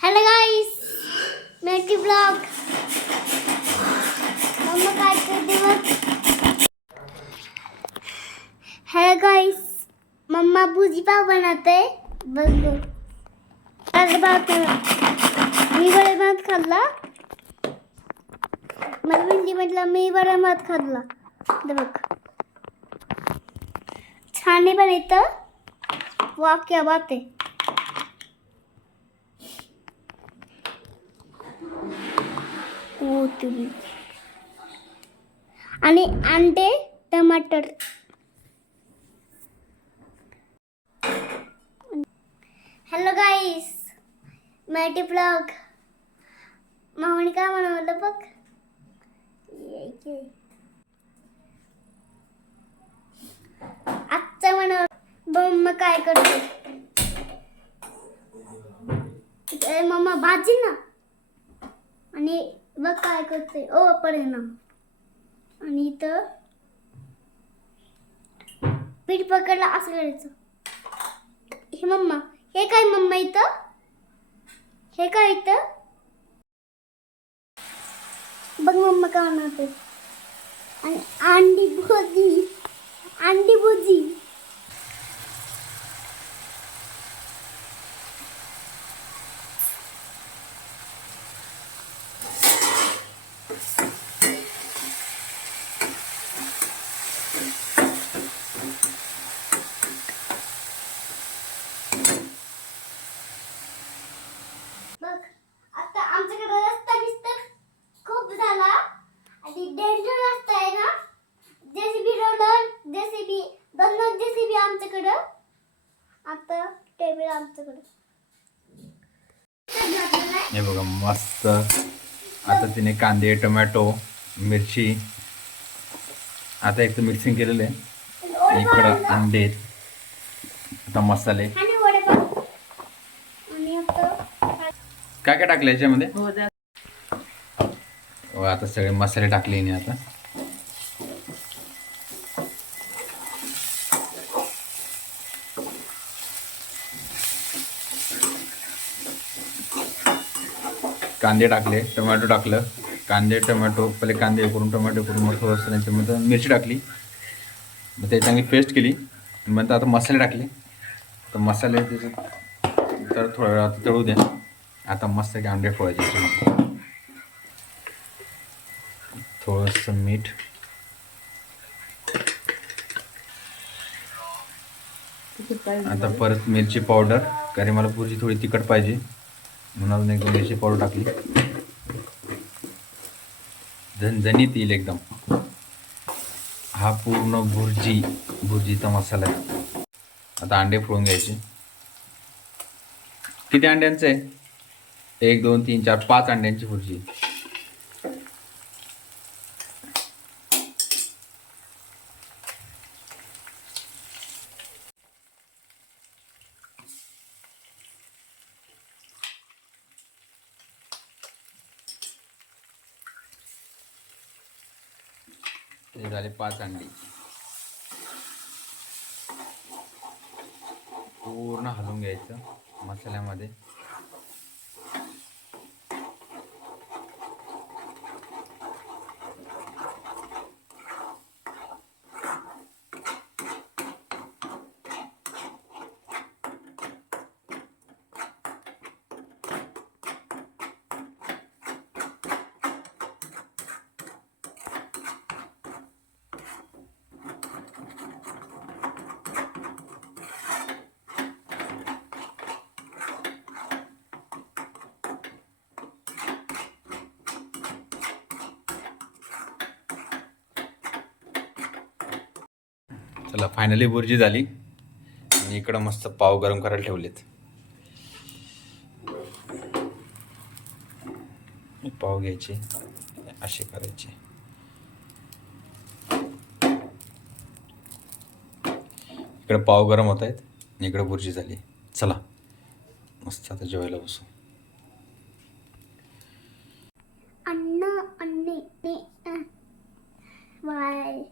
Hello गाईस, मेटी blog. Mamma काय करते बघ. हॅलो गाईस, मम्मा भुजी पाव बनवते बघ. मी बडे भात खाल्ला. मला भेंडी म्हटलं मी बडा भात खाल्ला. बघ छान आहे पण इथं वाक्य बात आहे. आणि अंडे टमाटर. हॅलो गाईस, मॅटी ब्लॉग. मावणी काय बनवलं बघ. आजचं बनव मम्मा काय करते. मम्मा भाजी ना आणि बघ काय करते. ओ पडे ना. आणि इथं पीठ पकडला असं करायचं. हे मम्मा, हे काय मम्मा इथं, हे काय इथं बघ मम्मा काय बनवते. आणि अंडी भुजी, अंडी भुजी. बघ आता आमच्याकडे रस्ता बिस्ता खूप झाला आणि डेंजर रस्ता आहे ना. जेसीबी रोलर, जेसीबी दोन जेसीबी आमच्याकडं. आता टेबल आमच्याकडं. हे बघा मस्त. आता तिने कांदे, टोमॅटो, मिरची आता एक तर मिक्सिंग केलेलं आहे. इकडं अंडे, आता मसाले. काय काय टाकलं याच्यामध्ये. आता सगळे मसाले टाकले हिने. आता कांदे टाकले, टोमॅटो टाकलं. कांदे टोमॅटो पहिले कांदे करून टोमॅटो करून मग थोडंसं त्याच्यामध्ये मिरची टाकली. मग ते चांगली पेस्ट केली. नंतर आता मसाले टाकले. तर मसाले त्याच्यात तर थोडा वेळ आता तळू द्या. आता मस्त की अंडे फोडायचे. थोडंसं मीठ, आता परत मिरची पावडर, कारण मला भुर्जी थोडी तिखट पाहिजे म्हणून अजून एकदम मिरची पावडर टाकली. झणझणीत येईल एकदम. हा पूर्ण भुर्जीचा मसाला आहे. आता अंडे फोडून घ्यायचे. किती अंड्यांचं आहे. 1 2 3 4 5 अंड्यांची भुर्जी. हे झाले 5 अंडी. पूर्ण हलवून घ्यायचं मसाल्यामध्ये. चला फायनली भुर्जी झाली. आणि इकडं मस्त पाव गरम करायला ठेवलेत. पाव घ्यायचे, असे करायचे. इकडे पाव गरम होत आहेत आणि इकडे भुर्जी झाली. चला मस्त आता जेवायला बसू. अन्न अन्ने बाय.